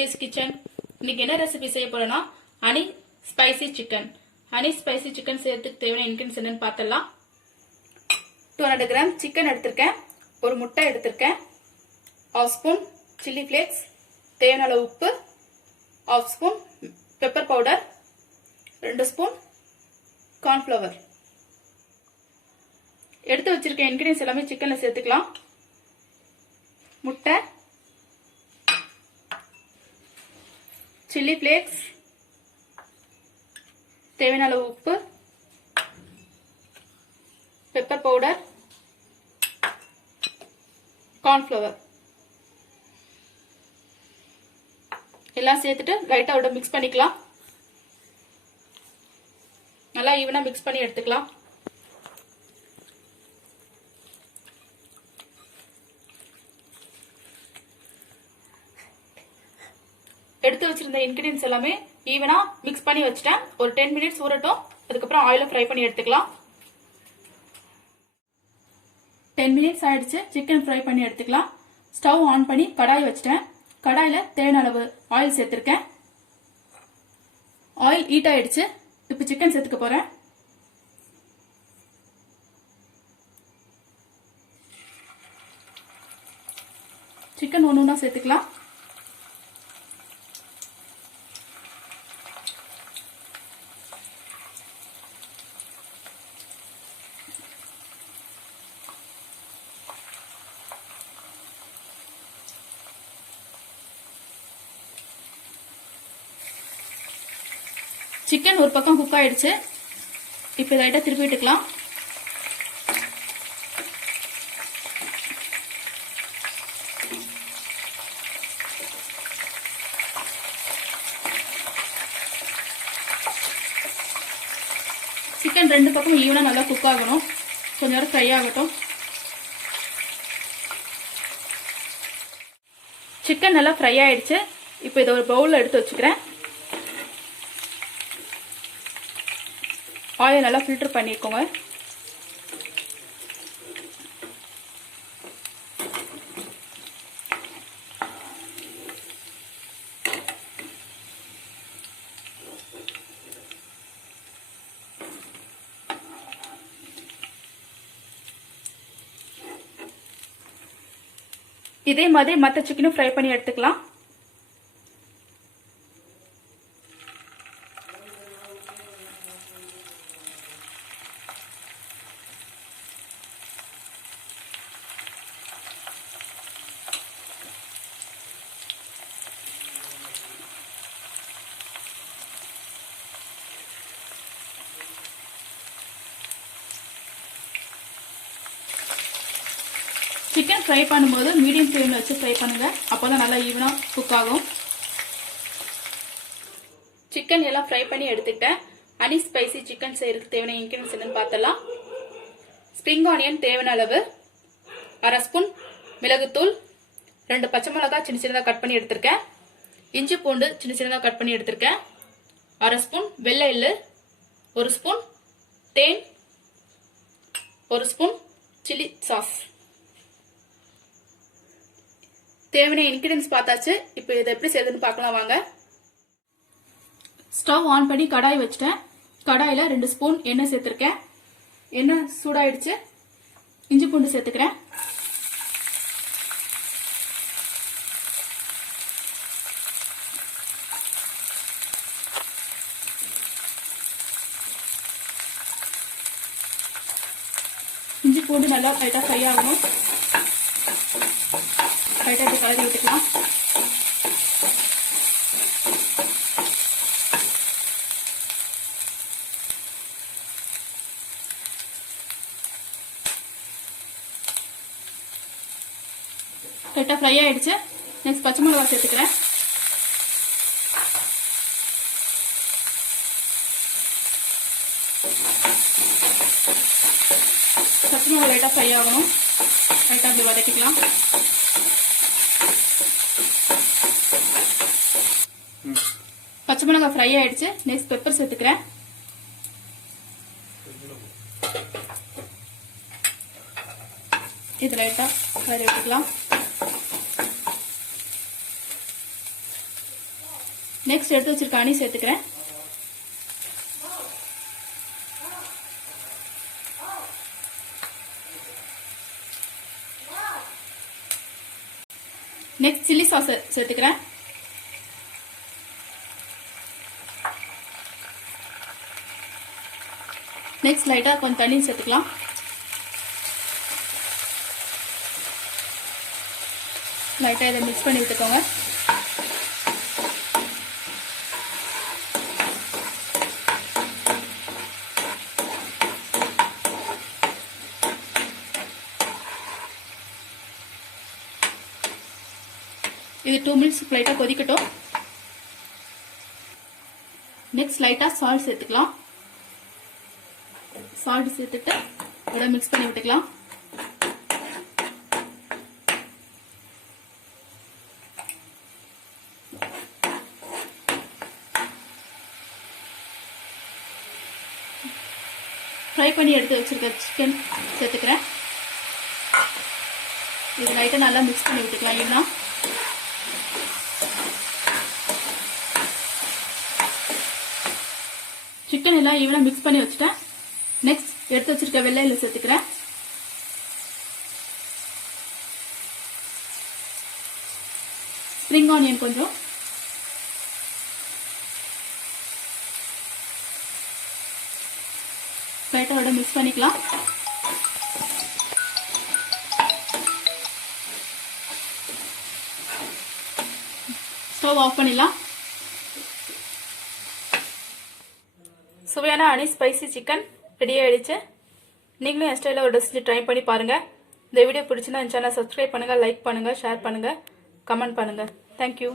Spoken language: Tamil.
Chillies kitchen. இன்னைக்கு என்ன ரெசிபி செய்ய போறேன்னா honey spicy chicken. Honey spicy chicken செய்யறதுக்கு தேவையான இன்கிரிடியன்ஸ் என்னன்னு பார்த்தலாம். 200 கிராம் சிக்கன் எடுத்திருக்கேன், ஒரு முட்டை எடுத்திருக்கேன், 1/2 ஸ்பூன் சில்லி ஃபிளேக்ஸ், தேவையான அளவு உப்பு, 1/2 spoon pepper powder, 2 spoon cornflour. எடுத்து வச்சிருக்க இன்கிரிடியன்ஸ் எல்லாமே சிக்கன்ல சேர்த்துக்கலாம். முட்டை, சில்லி ஃபிளேக்ஸ், தேவையான அளவு உப்பு, பெப்பர் பவுடர், கார்ன்ஃப்ளவர் எல்லாம் சேர்த்துட்டு லைட்டா விட மிக்ஸ் பண்ணிக்கலாம். நல்லா ஈவனா மிக்ஸ் பண்ணி எடுத்துக்கலாம். எடுத்து வச்சிருந்த இன்கிரிடியன்ஸ் எல்லாமே ஈவனா மிக்ஸ் பண்ணி வச்சிட்டேன். ஒரு 10 மினிட்ஸ் ஊறட்டும். அதுக்கப்புறம் ஆயில ஃப்ரை பண்ணி எடுத்துக்கலாம். 10 மினிட்ஸ் ஆயிடுச்சு. சிக்கன் ஃப்ரை பண்ணி எடுத்துக்கலாம். ஸ்டவ் ஆன் பண்ணி கடாய் வச்சிட்டேன். கடாயில தேவையான அளவு ஆயில் சேர்த்திருக்கேன். ஆயில் ஹீட் ஆயிடுச்சு. இப்போ சிக்கன் சேர்த்துக்க போறேன். சிக்கன் ஒண்ணா சேர்த்துக்கலாம். சிக்கன் ஒரு பக்கம் குக் ஆயிடுச்சு. இப்போ லைட்டா திருப்பி விட்டுக்கலாம். சிக்கன் ரெண்டு பக்கம் ஈவனா நல்லா குக் ஆகணும். கொஞ்ச நேரம் ஃப்ரை ஆகட்டும். சிக்கன் நல்லா ஃப்ரை ஆயிடுச்சு. இப்போ இதை ஒரு பவுல்ல எடுத்து வச்சுக்கிறேன். ஆயில் நல்லா ஃபில்டர் பண்ணிக்கோங்க. இதே மாதிரி மற்ற சிக்கனும் ஃப்ரை பண்ணி எடுத்துக்கலாம். சிக்கன் ஃப்ரை பண்ணும்போது மீடியம் ஃப்ளேம்ல வச்சு ஃப்ரை பண்ணுங்க. அப்போதான் நல்லா ஈவனா குக் ஆகும். சிக்கன் எல்லாம் ஃப்ரை பண்ணி எடுத்துக்கிட்டேன். ஹனி ஸ்பைசி சிக்கன் செய்யறதுக்கு தேவையான இன்கிரிடியன்ஸ் என்னன்னு பார்த்தலாம். ஸ்ப்ரிங் ஆனியன் தேவையான அளவு, 1/2 ஸ்பூன் மிளகுத்தூள், 2 பச்சை மிளகாய் சின்ன சின்னதாக கட் பண்ணி எடுத்திருக்கேன், இஞ்சி பூண்டு சின்ன சின்னதாக கட் பண்ணி எடுத்திருக்கேன், 1/2 ஸ்பூன் வெள்ளை எள்ளு, 1 ஸ்பூன் தேன், 1 ஸ்பூன் சில்லி சாஸ். தேவையான இன்கிரிடியன்ஸ் பார்த்தாச்சு. இப்போ இதை எப்படி செய்யறதுன்னு பார்க்கலாம் வாங்க. ஸ்டவ் ஆன் பண்ணி கடாய் வச்சுட்டேன். கடாயில 2 ஸ்பூன் எண்ணெய் சேர்த்திருக்கேன். எண்ணெய் சூடாயிடுச்சு. இஞ்சி பூண்டு சேர்த்துக்கிறேன். இஞ்சி பூண்டு நல்லா லைட்டா ஃப்ரை ஆகணும். லைட்டா இப்படி கலரி விட்டுக்கலாம். லைட்டா ஃப்ரை ஆயிடுச்சு. நெக்ஸ்ட் பச்சை மிளகாய் சேர்த்துக்கிறேன். பச்சை மிளகாய் லைட்டா ஃப்ரை ஆகணும். லைட்டா அப்படி வதக்கிக்கலாம். பச்சை மிளகாய் ஃப்ரை ஆயிடுச்சு. நெக்ஸ்ட் பெப்பர் சேர்த்துக்கிறேன். இது லைட்டா கலரி விட்டுக்கலாம். நெக்ஸ்ட் எடுத்து வச்சிருக்க ஹனி சேர்த்துக்கிறேன். நெக்ஸ்ட் சில்லி சாஸ் சேர்த்துக்கிறேன். நெக்ஸ்ட் லைட்டா கொஞ்சம் தண்ணி சேர்த்துக்கலாம். லைட்டா இதை மிக்ஸ் பண்ணி விட்டுக்கோங்க. இது 2 மினிட்ஸ் லைட்டா கொதிக்கட்டும். நெக்ஸ்ட் லைட்டா சால்ட் சேர்த்துக்கலாம். சால்ட் சேர்த்துட்டு இதோட மிக்ஸ் பண்ணி விட்டுக்கலாம். ஃப்ரை பண்ணி எடுத்து வச்சிருக்க சிக்கன் சேர்த்துக்கிறேன். இது லைட்டா நல்லா மிக்ஸ் பண்ணி விட்டுக்கலாம். இல்லைன்னா சிக்கன் எல்லாம் ஈவனா மிக்ஸ் பண்ணி வச்சுட்டேன். நெக்ஸ்ட் எடுத்து வச்சிருக்க வெள்ளையில சேர்த்துக்கிறேன். ஸ்ப்ரிங் ஆனியன் கொஞ்சம், லைட்டோட மிக்ஸ் பண்ணிக்கலாம். ஸ்டவ் ஆஃப் பண்ணிடலாம். சுவையான ஹனி ஸ்பைசி சிக்கன் ரெடி ஆயிடுச்சு. நீங்களும் என் ஸ்டைலில் ஒரு டிஷ் ட்ரை பண்ணி பாருங்க. இந்த வீடியோ பிடிச்சுன்னா என் சேனலை சப்ஸ்கிரைப் பண்ணுங்க, லைக் பண்ணுங்க, ஷேர் பண்ணுங்க, கமெண்ட் பண்ணுங்க. தேங்க்யூ.